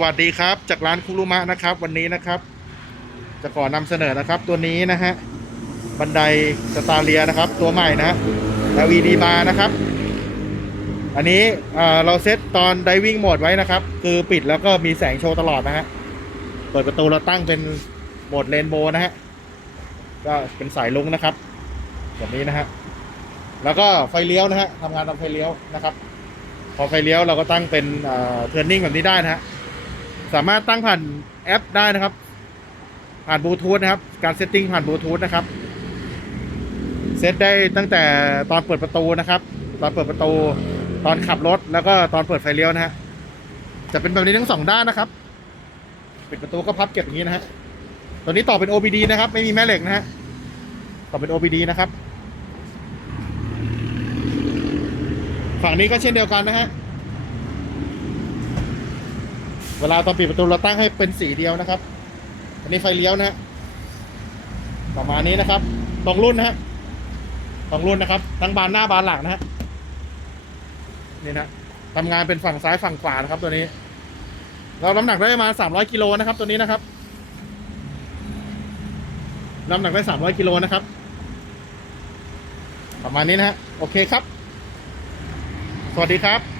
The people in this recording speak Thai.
สวัสดีครับ จากร้านคุรุมะนะครับ วันนี้นะครับ จะขอนำเสนอนะครับ ตัวนี้นะฮะบันไดสตาเลียนะครับ ตัวใหม่นะฮะ LED bar นะครับ อันนี้เอ่อเราเซตตอนไดวิ่งโหมดไว้นะครับ คือปิดแล้วก็มีแสงโชว์ตลอดนะฮะเปิดประตูเราตั้งเป็นโหมดเรนโบว์นะฮะก็เป็นสายลุงนะครับ แบบนี้นะฮะแล้วก็ไฟเลี้ยวนะฮะทำงานตามไฟเลี้ยวนะครับ พอไฟเลี้ยวเราก็ตั้งเป็นเทอร์นิ่งแบบนี้ได้นะฮะ สามารถตั้งผ่านแอปได้นะครับ ผ่านบลูทูธนะครับ การเซตติ้งผ่านบลูทูธนะครับ เซตได้ตั้งแต่ตอนเปิดประตูนะครับ ตอนเปิดประตู ตอนขับรถ แล้วก็ตอนเปิดไฟเลี้ยวนะฮะ จะเป็นแบบนี้ทั้งสองด้านนะครับ ปิดประตูก็พับเก็บอย่างนี้นะฮะ ตัวนี้ต่อเป็น OBD นะครับ ไม่มีแม่เหล็กนะฮะ ต่อเป็น OBD นะครับ ฝั่งนี้ก็เช่นเดียวกันนะฮะ เวลาตอนปิดประตูเราตั้งให้เป็นสีเดียวนะครับ อันนี้ไฟเลี้ยวนะประมาณนี้นะครับ ตรงรุ่นนะฮะตรงรุ่นนะครับ ทั้งบานหน้าบานหลังนะฮะ นี่นะทำงานเป็นฝั่งซ้ายฝั่งขวานะครับ ตัวนี้ เราน้ำหนักได้ประมาณสามร้อยกิโลนะครับ ตัวนี้นะครับ น้ำหนักได้สามร้อยกิโลนะครับ ประมาณนี้นะฮะ โอเคครับ สวัสดีครับ